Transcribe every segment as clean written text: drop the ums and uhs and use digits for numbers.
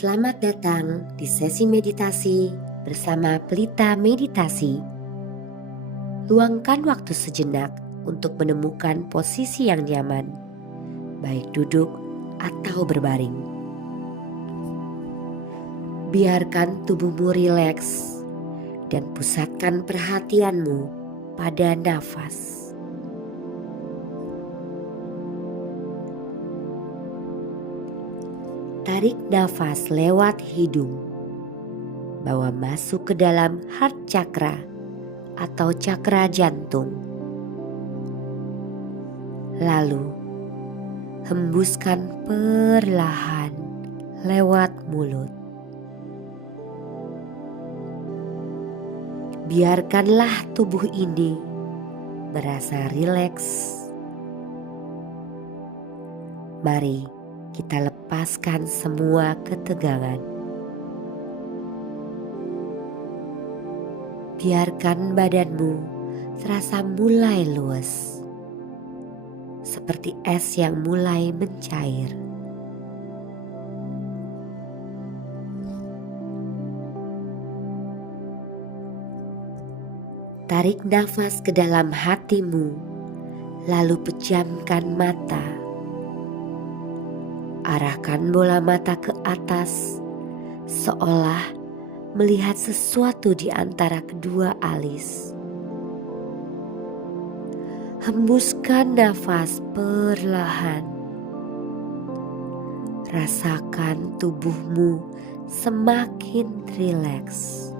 Selamat datang di sesi meditasi bersama Pelita Meditasi. Luangkan waktu sejenak untuk menemukan posisi yang nyaman, baik duduk atau berbaring. Biarkan tubuhmu rileks dan pusatkan perhatianmu pada nafas. Tarik nafas lewat hidung, bawa masuk ke dalam heart chakra atau cakra jantung. Lalu, hembuskan perlahan lewat mulut. Biarkanlah tubuh ini merasa rileks. Mari kita lepaskan semua ketegangan. Biarkan badanmu terasa mulai luas, seperti es yang mulai mencair. Tarik nafas ke dalam hatimu, lalu pejamkan mata. Arahkan bola mata ke atas, seolah melihat sesuatu di antara kedua alis. Hembuskan nafas perlahan. Rasakan tubuhmu semakin rileks.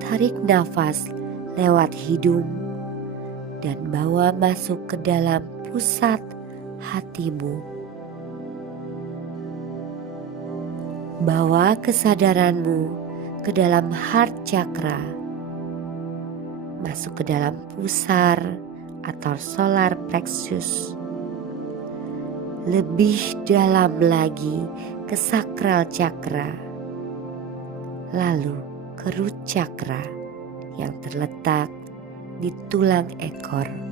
Tarik nafas lewat hidung dan bawa masuk ke dalam pusat hatimu. Bawa kesadaranmu ke dalam heart chakra, masuk ke dalam pusar atau solar plexus. Lebih dalam lagi ke sakral chakra, lalu ke root chakra yang terletak di tulang ekor.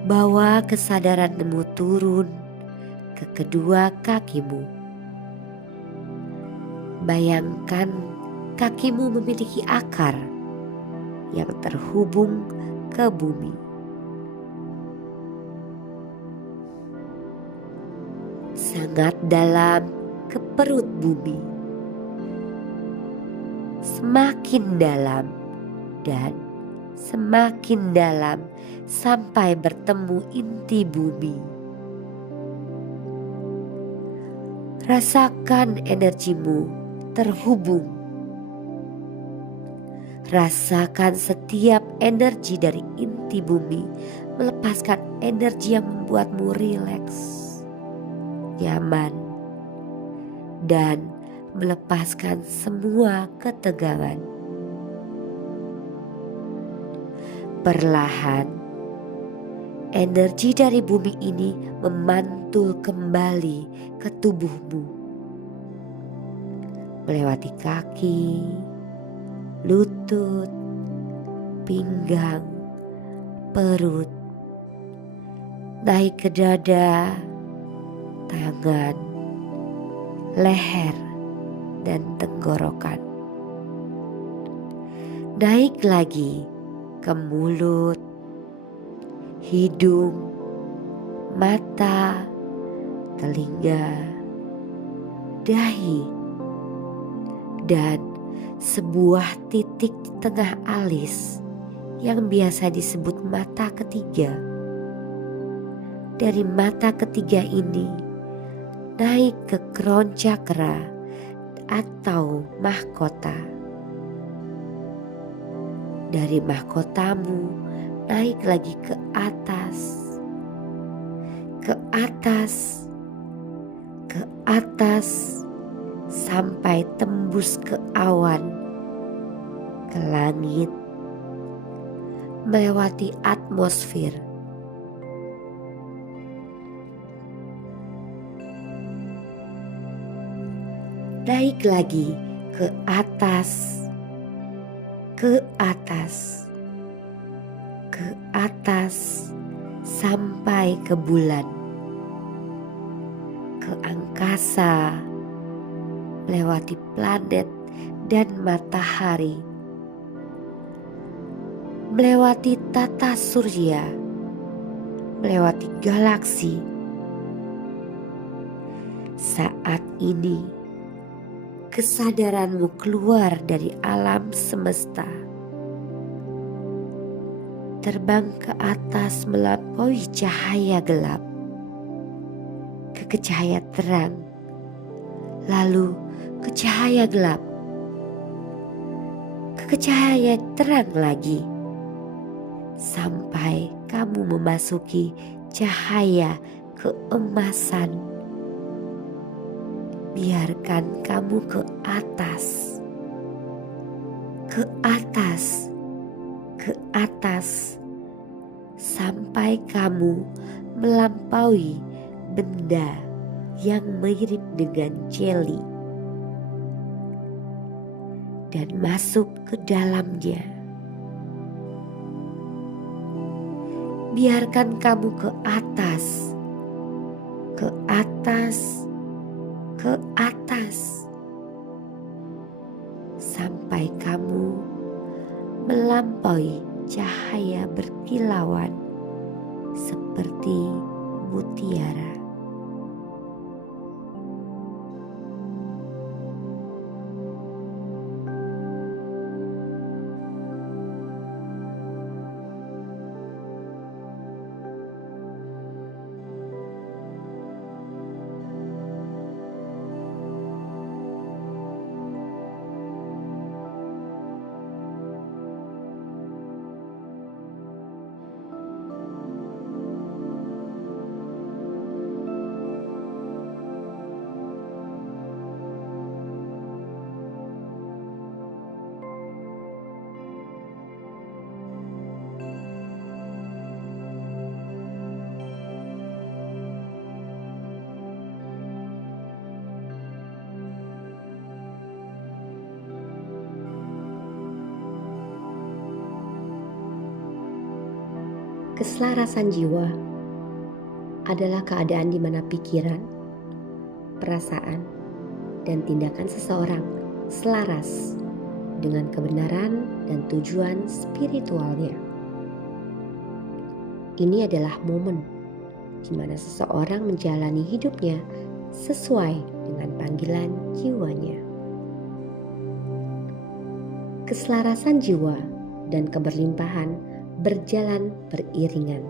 Bawa kesadaranmu turun ke kedua kakimu. Bayangkan kakimu memiliki akar yang terhubung ke bumi. Sangat dalam ke perut bumi. Semakin dalam dan semakin dalam sampai bertemu inti bumi. Rasakan energimu terhubung. Rasakan setiap energi dari inti bumi melepaskan energi yang membuatmu rileks, nyaman, dan melepaskan semua ketegangan. Perlahan, energi dari bumi ini memantul kembali ke tubuhmu, melewati kaki, lutut, pinggang, perut, naik ke dada, tangan, leher, dan tenggorokan. Naik lagi ke mulut, hidung, mata, telinga, dahi, dan sebuah titik di tengah alis yang biasa disebut mata ketiga. Dari mata ketiga ini naik ke crown chakra atau mahkota. Dari mahkotamu naik lagi ke atas, ke atas, ke atas, sampai tembus ke awan, ke langit, melewati atmosfer. Naik lagi ke atas, ke atas, ke atas, sampai ke bulan, ke angkasa, melewati planet dan matahari, melewati tata surya, melewati galaksi. Saat ini kesadaranmu keluar dari alam semesta, terbang ke atas melampaui cahaya gelap, ke cahaya terang, lalu ke cahaya gelap, ke cahaya terang lagi, sampai kamu memasuki cahaya keemasan. Biarkan kamu ke atas, ke atas, ke atas, sampai kamu melampaui benda yang mirip dengan jeli dan masuk ke dalamnya. Biarkan kamu ke atas, ke atas, ke atas, sampai kamu melampaui cahaya berkilauan seperti mutiara. Keselarasan jiwa adalah keadaan di mana pikiran, perasaan, dan tindakan seseorang selaras dengan kebenaran dan tujuan spiritualnya. Ini adalah momen di mana seseorang menjalani hidupnya sesuai dengan panggilan jiwanya. Keselarasan jiwa dan keberlimpahan berjalan beriringan.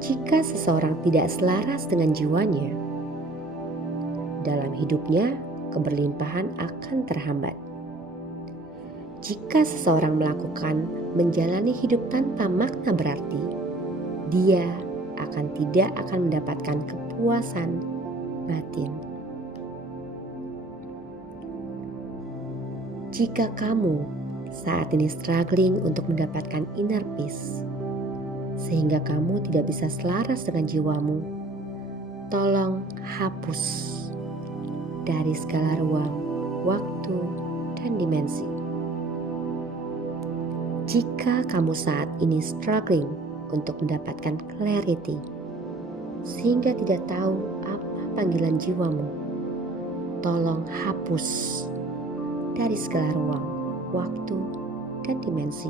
Jika seseorang tidak selaras dengan jiwanya, dalam hidupnya keberlimpahan akan terhambat. Jika seseorang menjalani hidup tanpa makna berarti, dia tidak akan mendapatkan kepuasan batin. Jika kamu saat ini struggling untuk mendapatkan inner peace, sehingga kamu tidak bisa selaras dengan jiwamu, tolong hapus dari segala ruang, waktu, dan dimensi. Jika kamu saat ini struggling untuk mendapatkan clarity, sehingga tidak tahu apa panggilan jiwamu, tolong hapus dari segala ruang, waktu, dan dimensi.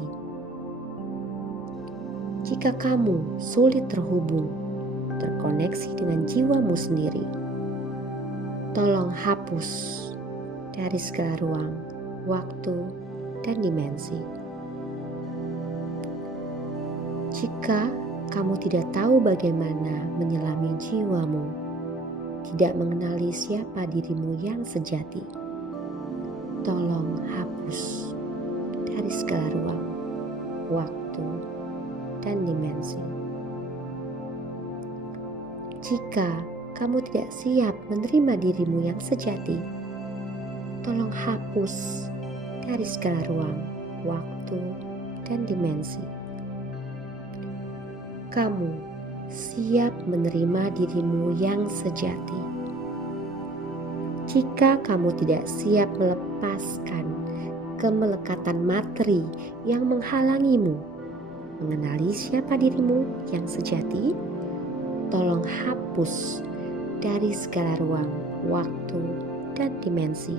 Jika kamu sulit terkoneksi dengan jiwamu sendiri, tolong hapus dari segala ruang, waktu, dan dimensi. Jika kamu tidak tahu bagaimana menyelami jiwamu, tidak mengenali siapa dirimu yang sejati, tolong hapus dari segala ruang, waktu, dan dimensi. Jika kamu tidak siap menerima dirimu yang sejati, tolong hapus dari segala ruang, waktu, dan dimensi. Kamu siap menerima dirimu yang sejati. Jika kamu tidak siap melepaskan kemelekatan materi yang menghalangimu mengenali siapa dirimu yang sejati, tolong hapus dari segala ruang, waktu, dan dimensi.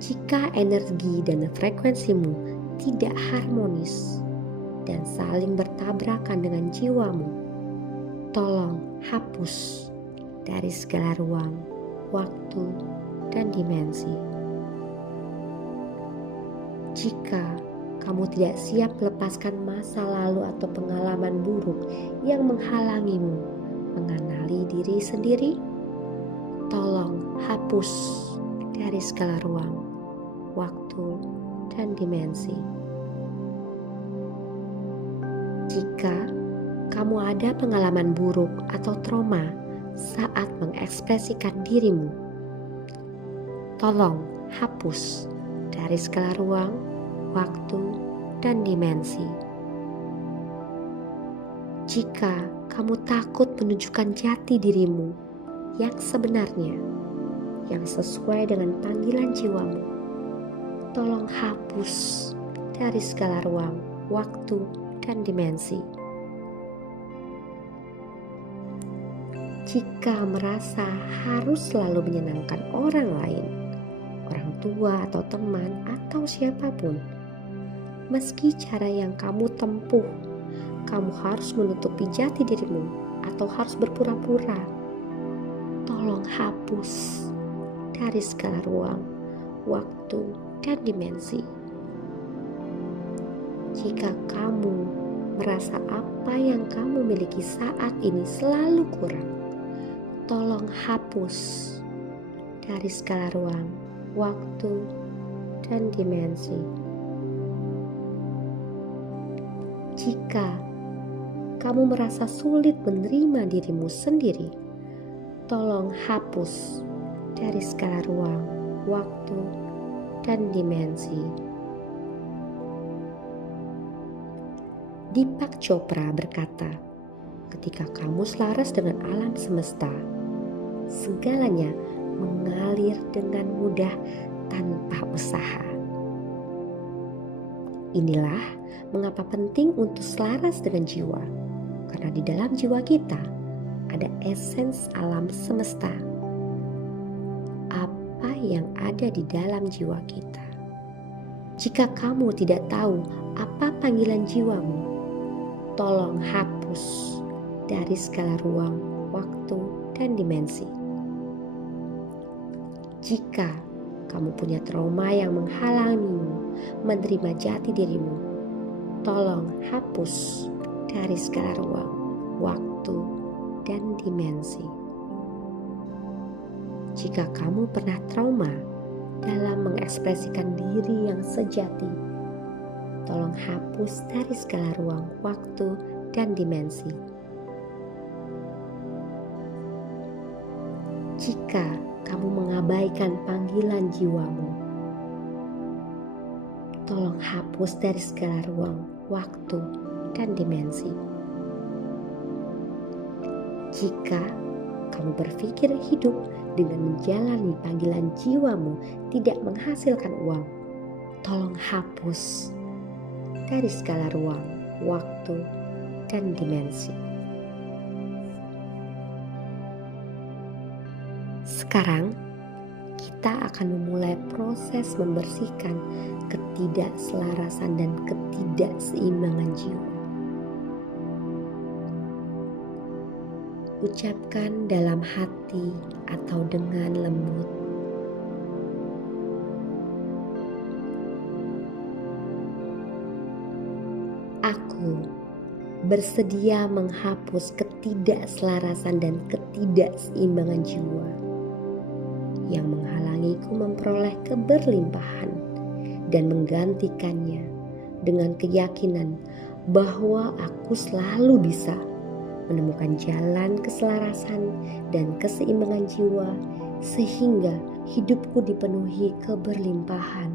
Jika energi dan frekuensimu tidak harmonis dan saling bertabrakan dengan jiwamu, tolong hapus dari segala ruang, waktu, dan dimensi. Jika kamu tidak siap melepaskan masa lalu atau pengalaman buruk yang menghalangimu mengenali diri sendiri, tolong hapus dari segala ruang, waktu, dan dimensi. Jika kamu ada pengalaman buruk atau trauma saat mengekspresikan dirimu, tolong hapus dari segala ruang, waktu, dan dimensi. Jika kamu takut menunjukkan jati dirimu yang sebenarnya, yang sesuai dengan panggilan jiwamu, tolong hapus dari segala ruang, waktu, dan dimensi. Jika merasa harus selalu menyenangkan orang lain, orang tua atau teman atau siapapun, meski cara yang kamu tempuh, kamu harus menutupi jati dirimu atau harus berpura-pura, tolong hapus dari segala ruang, waktu, dan dimensi. Jika kamu merasa apa yang kamu miliki saat ini selalu kurang, tolong hapus dari segala ruang, waktu, dan dimensi. Jika kamu merasa sulit menerima dirimu sendiri, tolong hapus dari segala ruang, waktu, dan dimensi. Deepak Chopra berkata, ketika kamu selaras dengan alam semesta, segalanya mengalir dengan mudah tanpa usaha. Inilah mengapa penting untuk selaras dengan jiwa, karena di dalam jiwa kita ada esens alam semesta. Apa yang ada di dalam jiwa kita? Jika kamu tidak tahu apa panggilan jiwamu, tolong hapus dari segala ruang, waktu, dan dimensi. Jika kamu punya trauma yang menghalangimu menerima jati dirimu, tolong hapus dari segala ruang, waktu, dan dimensi. Jika kamu pernah trauma dalam mengekspresikan diri yang sejati, tolong hapus dari segala ruang, waktu, dan dimensi. Jika kamu mengabaikan panggilan jiwamu, tolong hapus dari segala ruang, waktu, dan dimensi. Jika kamu berpikir hidup dengan menjalani panggilan jiwamu tidak menghasilkan uang, tolong hapus dari segala ruang, waktu, dan dimensi. Sekarang kita akan memulai proses membersihkan ketidakselarasan dan ketidakseimbangan jiwa. Ucapkan dalam hati atau dengan lembut, aku bersedia menghapus ketidakselarasan dan ketidakseimbangan jiwa yang menghalangiku memperoleh keberlimpahan dan menggantikannya dengan keyakinan bahwa aku selalu bisa menemukan jalan keselarasan dan keseimbangan jiwa sehingga hidupku dipenuhi keberlimpahan.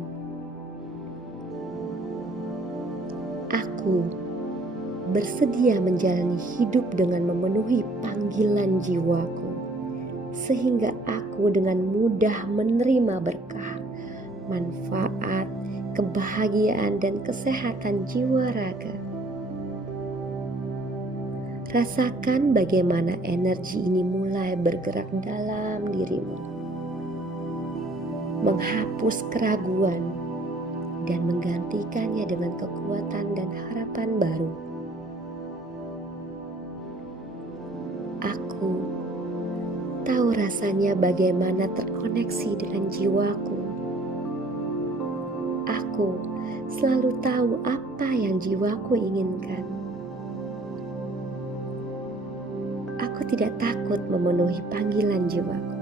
Aku bersedia menjalani hidup dengan memenuhi panggilan jiwaku sehingga aku dengan mudah menerima berkah, manfaat kebahagiaan dan kesehatan jiwa raga. Rasakan bagaimana energi ini mulai bergerak dalam dirimu, menghapus keraguan dan menggantikannya dengan kekuatan dan harapan baru. Aku tahu rasanya bagaimana terkoneksi dengan jiwaku. Aku selalu tahu apa yang jiwaku inginkan. Aku tidak takut memenuhi panggilan jiwaku.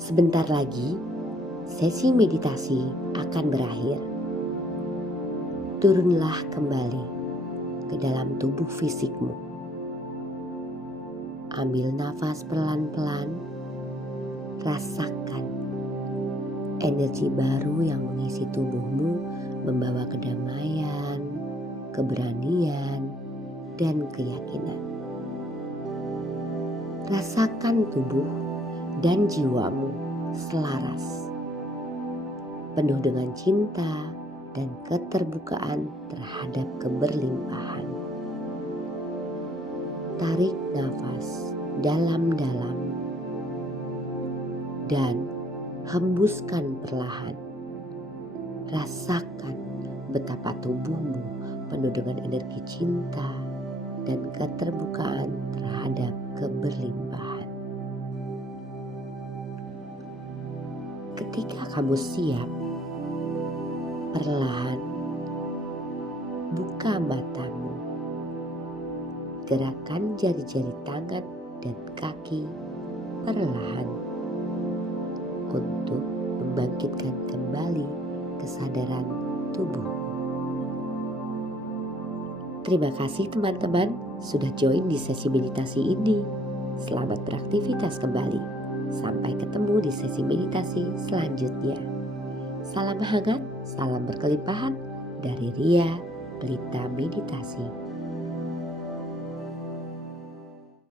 Sebentar lagi, sesi meditasi akan berakhir. Turunlah kembali ke dalam tubuh fisikmu. Ambil nafas pelan-pelan, rasakan energi baru yang mengisi tubuhmu, membawa kedamaian, keberanian, dan keyakinan. Rasakan tubuh dan jiwamu selaras, penuh dengan cinta dan keterbukaan terhadap keberlimpahan. Tarik nafas dalam-dalam dan hembuskan perlahan. Rasakan betapa tubuhmu penuh dengan energi cinta dan keterbukaan terhadap keberlimpahan. Ketika kamu siap, perlahan buka matamu. Gerakan jari-jari tangan dan kaki perlahan untuk membangkitkan kembali kesadaran tubuh. Terima kasih teman-teman sudah join di sesi meditasi ini. Selamat beraktivitas kembali. Sampai ketemu di sesi meditasi selanjutnya. Salam hangat, salam berkelimpahan dari Ria Pelita Meditasi.